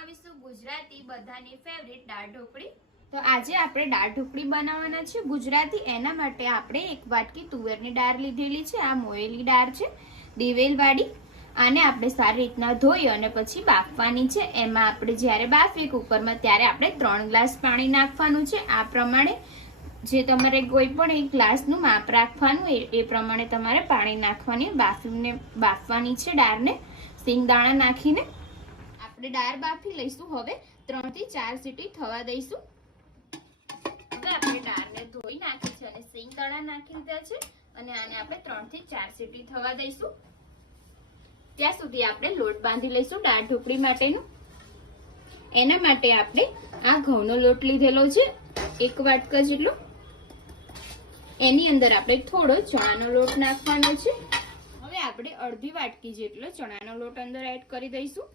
બનાવીશું ગુજરાતી બધાની ફેવરિટ દાળ ઢોકળી। તો આજે આપણે દાળ ઢોકળી બનાવવાના છે ગુજરાતી। એના માટે આપણે એક વાટકી તુવેરની દાળ લીધેલી છે। આ મોયેલી દાળ છે દિવેલવાળી। આને આપણે સારી રીતના ધોઈ અને પછી બાફવાની છે। એમાં આપણે જ્યારે બાફીએ કુકરમાં ત્યારે આપણે 3 ગ્લાસ પાણી નાખવાનું છે। આ પ્રમાણે જે તમારે કોઈ પણ એક ગ્લાસનું માપ રાખવાનું એ પ્રમાણે તમારે પાણી નાખવાની બાફવાની છે દાળને સિંગદાણા નાખીને। આપણે દાળ બાફી લઈશું। હવે 3 થી 4 સીટી થવા દઈશું। હવે આપણે દાળને ધોઈ નાખી છે અને સિંગદાણા નાખી દીધા છે અને આને આપણે 3 થી 4 સીટી થવા દઈશું। ત્યાં સુધી આપણે લોટ બાંધી લઈશું દાળ ઢોકળી માટેનો। એના માટે આપણે આ ઘઉંનો લોટ લીધેલો છે 1 વાટકા જેટલો। એની અંદર આપણે થોડો ચણાનો લોટ નાખવાનો છે। હવે આપણે અડધી વાટકી જેટલો ચણાનો લોટ અંદર એડ કરી દઈશું।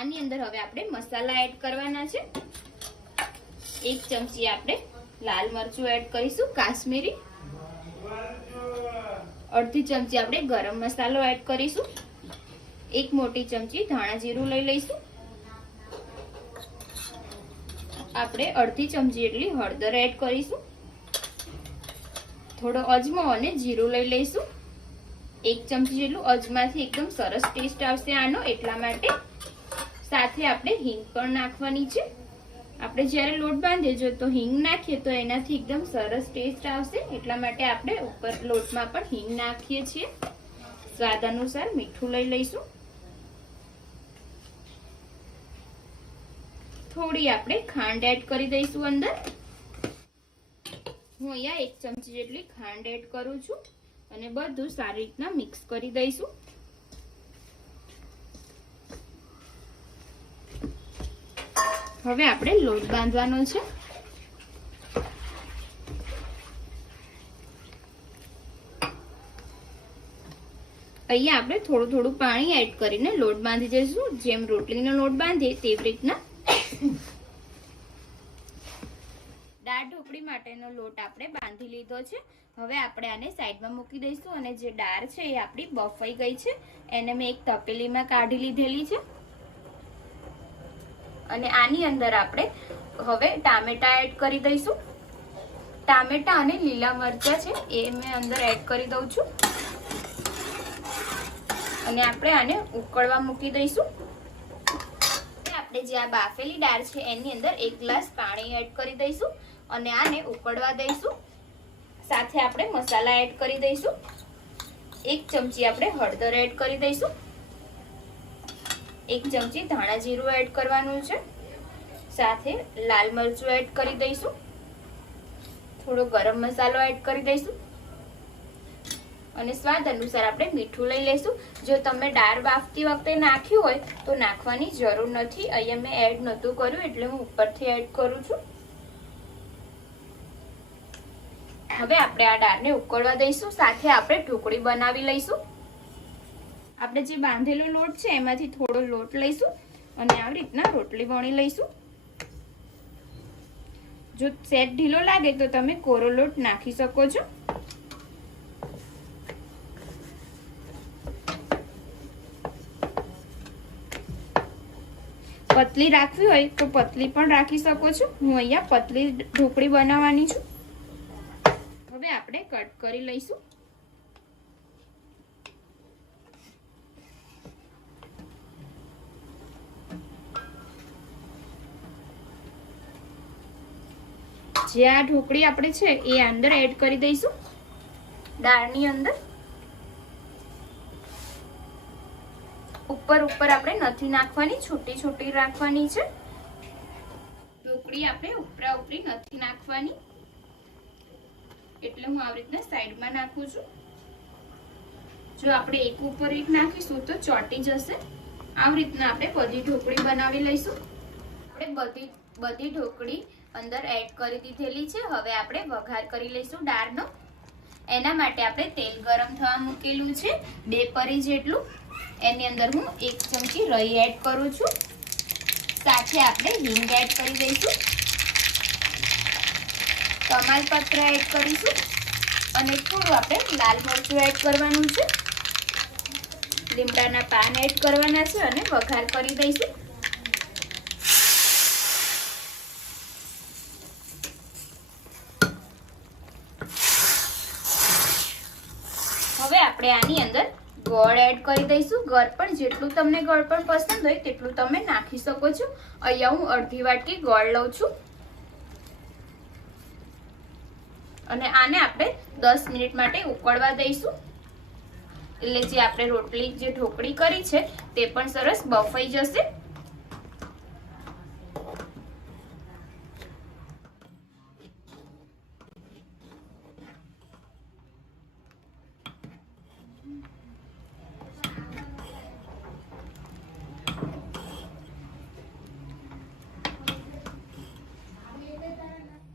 આની અંદર હવે આપણે મસાલા એડ કરવાના છે। 1 ચમચી આપણે લાલ મરચું એડ કરીશું કાશ્મીરી। અડધી ચમચી આપણે ગરમ મસાલો એડ કરીશું। 1 મોટી ચમચી ધાણા જીરું લઈ લઈશું। આપણે અડધી ચમચી જેટલી હળદર એડ કરીશું। થોડો અજમો અને જીરું લઈ લઈશું। 1 ચમચી જેટલું અજમાથી એકદમ સરસ ટેસ્ટ આવશે આનો, એટલા માટે સાથે આપણે હિંગ પણ નાખવાની છે। આપણે જ્યારે લોટ બાંધીએ જો તો હિંગ નાખીએ તો એનાથી એકદમ સરસ ટેસ્ટ આવશે, એટલા માટે આપણે ઉપર લોટમાં પણ હિંગ નાખીએ છીએ। સ્વાદ અનુસાર મીઠું લઈ લઈશું। થોડી આપણે ખાંડ એડ કરી દઈશું અંદર। હું અહીંયા 1 ચમચી જેટલી ખાંડ એડ કરું છું અને બધું સારી રીતના મિક્સ કરી દઈશું। હવે આપણે લોટ બાંધવાનો છે। અહીંયા આપણે થોડું થોડું પાણી એડ કરીને લોટ બાંધી દઈશું, જેમ રોટલીનો લોટ બાંધીએ તેવી રીતના। દાળ ઢોકળી માટેનો લોટ આપણે બાંધી લીધો છે। હવે આપણે આને સાઈડમાં મૂકી દઈશું અને જે દાળ છે એ આપણી બફાઈ ગઈ છે, એને મેં એક તપેલીમાં કાઢી લીધેલી છે। અને આની અંદર આપણે હવે ટામેટા એડ કરી દઈશું। ટામેટા અને લીલા મરચાં છે એ મેં અંદર એડ કરી દઉં છું અને આપણે આને ઉકળવા મૂકી દઈશું। આપણે જે આ બાફેલી દાળ છે એની અંદર 1 ગ્લાસ પાણી એડ કરી દઈશું અને આને ઉકળવા દઈશું। સાથે આપણે મસાલા એડ કરી દઈશું। 1 ચમચી આપણે હળદર એડ કરી દઈશું। 1 ચમચી ધાણા જીરું એડ કરવાનું છે। સાથે લાલ મરચું એડ કરી દઈશું। થોડો ગરમ મસાલો એડ કરી દઈશું અને સ્વાદ અનુસાર આપણે મીઠું લઈ લઈશું। જો તમે દાળ બાફતી વખતે નાખ્યું હોય તો નાખવાની જરૂર નથી। અહીંયા મેં એડ નહોતું કર્યું એટલે હું ઉપરથી એડ કરું છું। હવે આપણે આ દાળને ઉકળવા દઈશું। સાથે આપણે ઢોકળી બનાવી લઈશું। આપણે જે બાંધેલો લોટ છે એમાંથી થોડો લોટ લઈશું અને આવી રીતના રોટલી વણી લઈશું। જો સેટ ઢીલો લાગે તો તમે કોરો લોટ નાખી શકો છો। પતલી રાખવી હોય તો પતલી પણ રાખી શકો છો। હું અહીંયા પતલી ઢોકળી બનાવવાની છું। હવે આપણે કટ કરી લઈશું। જે આ ઢોકળી આપણે છે એ અંદર એડ કરી દઈશું દાળની અંદર। ઉપર આપણે નથી નાખવાની, છૂટી છૂટી રાખવાની છે ઢોકળી। આપણે ઉપરા ઉપરી નથી નાખવાની, એટલે હું આવી રીતના સાઈડમાં નાખું છું। જો આપણે એક ઉપર એક નાખીશું તો ચોટી જશે। આવી રીતના આપણે બધી ઢોકળી બનાવી લઈશું। આપણે બધી ઢોકળી અંદર એડ કરી દીધેલી છે। હવે આપણે વઘાર કરી લઈશું દાળનો। એના માટે આપણે તેલ ગરમ થવા મૂકેલું છે 2 પરી જેટલું। એની અંદર હું 1 ચમચી રાઈ એડ કરું છું। સાથે આપણે હિંગ એડ કરી દઈશું, તમાલપત્ર એડ કરીશું અને થોડું આપણે લાલ મરચું એડ કરવાનું છે। લીમડાના પાન એડ કરવાના છે અને વઘાર કરી દઈશું. હવે આપણે આની અંદર ગોળ એડ કરી દઈશું. ગળ પણ જેટલું તમને ગળ પણ પસંદ હોય તેટલું તમે નાખી શકો છો. અહીંયા હું અડધી વાટકી ગોળ લઉં છું અને આને આપણે 10 મિનિટ માટે ઉકળવા દઈશું. એટલે જે આપણે રોટલી જે ઢોકળી કરી છે તે પણ સરસ બફાઈ જશે.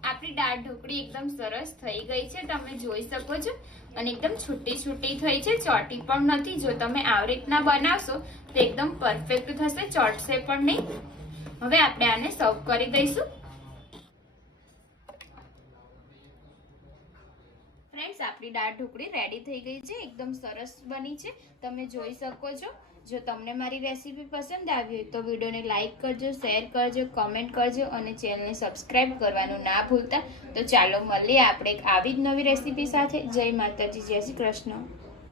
આપણી દાળ ઢોકળી એકદમ સરસ થઈ ગઈ છે, તમે જોઈ શકો છો. અને એકદમ છૂટી છૂટી થઈ છે, ચોટી પણ નથી. જો તમે આવી રીતના બનાવશો તો એકદમ પરફેક્ટ થશે, ચોટશે પણ નહીં. હવે આપણે આને સર્વ કરી દઈશું. ફ્રેન્ડ્સ, આપણી દાળ ઢોકળી રેડી થઈ ગઈ છે, એકદમ સરસ બની છે, તમે જોઈ શકો છો. જો તમને મારી રેસીપી પસંદ આવી હોય તો વિડીયોને લાઇક કરજો, શેર કરજો, કમેન્ટ કરજો અને ચેનલને સબસ્ક્રાઇબ કરવાનું ના ભૂલતા. તો ચાલો મળીએ આપણે એક આવી જ નવી રેસીપી સાથે. જય માતાજી, જય શ્રી કૃષ્ણ.